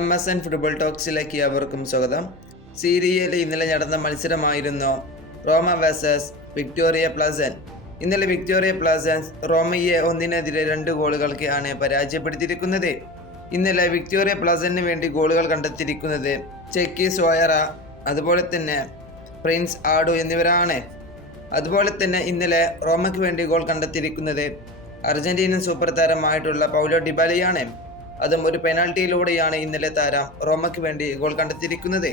MSN football ടോക്സിലേക്ക് അവർക്കും സ്വാഗതം. സീരിയയിൽ ഇന്നലെ നടന്ന മത്സരമായിരുന്നു റോമ വേഴ്സസ് വിക്ടോറിയ പ്ലസൻസ്. ഇന്നലെ വിക്ടോറിയ പ്ലസൻസ് റോമയെ 1-2 ഗോളുകൾക്ക് ആണ് പരാജയപ്പെടുത്തിയിരിക്കുന്നത്. ഇന്നലെ വിക്ടോറിയ പ്ലസന്റിന് വേണ്ടി ഗോളുകൾ കണ്ടെത്തിയിരിക്കുന്നത് ചെക്കി സോയറ, അതുപോലെ തന്നെ പ്രിൻസ് ആഡു എന്നിവരാണ്. അതുപോലെ തന്നെ ഇന്നലെ റോമയ്ക്ക് വേണ്ടി ഗോൾ കണ്ടെത്തിയിരിക്കുന്നത് അർജന്റീനൻ സൂപ്പർ താരമായിട്ടുള്ള പൗലോ ഡിബാലയാണ്. അതും ഒരു പെനാൽറ്റിയിലൂടെയാണ് ഇന്നലെ താരം റോമയ്ക്ക് വേണ്ടി ഗോൾ കണ്ടെത്തിയിരിക്കുന്നത്.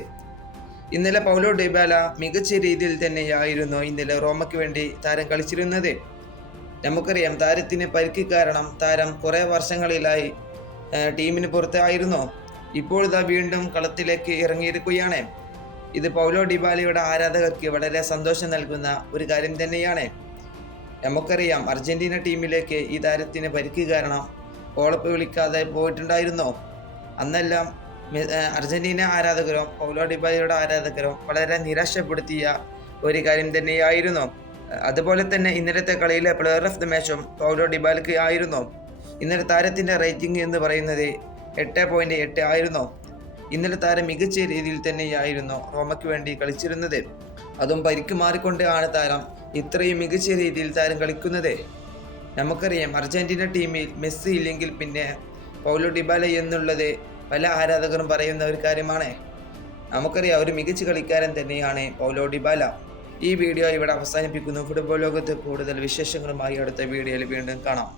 ഇന്നലെ പൗലോ ഡിബാല മികച്ച രീതിയിൽ തന്നെയായിരുന്നു ഇന്നലെ റോമയ്ക്ക് വേണ്ടി താരം കളിച്ചിരുന്നത്. നമുക്കറിയാം, താരത്തിന് പരിക്ക് കാരണം താരം കുറേ വർഷങ്ങളിലായി ടീമിന് പുറത്തായിരുന്നു. ഇപ്പോൾ ഇതാ വീണ്ടും കളത്തിലേക്ക് ഇറങ്ങിയിരിക്കുകയാണ്. ഇത് പൗലോ ഡിബാലയുടെ ആരാധകർക്ക് വളരെ സന്തോഷം നൽകുന്ന ഒരു കാര്യം തന്നെയാണ്. നമുക്കറിയാം, അർജന്റീന ടീമിലേക്ക് ഈ താരത്തിന് പരിക്ക് കാരണം കോളപ്പ് വിളിക്കാതെ പോയിട്ടുണ്ടായിരുന്നു. അന്നെല്ലാം അർജന്റീന ആരാധകരും പൗലോ ഡിബാലയുടെ ആരാധകരും വളരെ നിരാശപ്പെടുത്തിയ ഒരു കാര്യം തന്നെയായിരുന്നു. അതുപോലെ തന്നെ ഇന്നലത്തെ കളിയിലെ പ്ലെയർ ഓഫ് ദി മാച്ചും പൗലോ ഡിബാലയ്ക്ക് ആയിരുന്നു. ഇന്നലെ താരത്തിൻ്റെ റേറ്റിംഗ് എന്ന് പറയുന്നത് 8.8 ആയിരുന്നു. ഇന്നലെ താരം മികച്ച രീതിയിൽ തന്നെയായിരുന്നു റോമയ്ക്ക് വേണ്ടി കളിച്ചിരുന്നത്. അതും പരിക്ക് മാറിക്കൊണ്ട് ആണ് താരം ഇത്രയും മികച്ച രീതിയിൽ താരം കളിക്കുന്നത്. നമുക്കറിയാം, അർജന്റീന ടീമിൽ മെസ്സി ഇല്ലെങ്കിൽ പിന്നെ പൗലോ ഡിബാല എന്നുള്ളത് പല ആരാധകരും പറയുന്ന ഒരു കാര്യമാണ്. നമുക്കറിയാം, ഒരു മികച്ച കളിക്കാരൻ തന്നെയാണ് പൗലോ ഡിബാല. ഈ വീഡിയോ ഇവിടെ അവസാനിപ്പിക്കുന്നു. ഫുട്ബോൾ ലോകത്ത് കൂടുതൽ വിശേഷങ്ങളുമായി അടുത്ത വീഡിയോയിൽ വീണ്ടും കാണാം.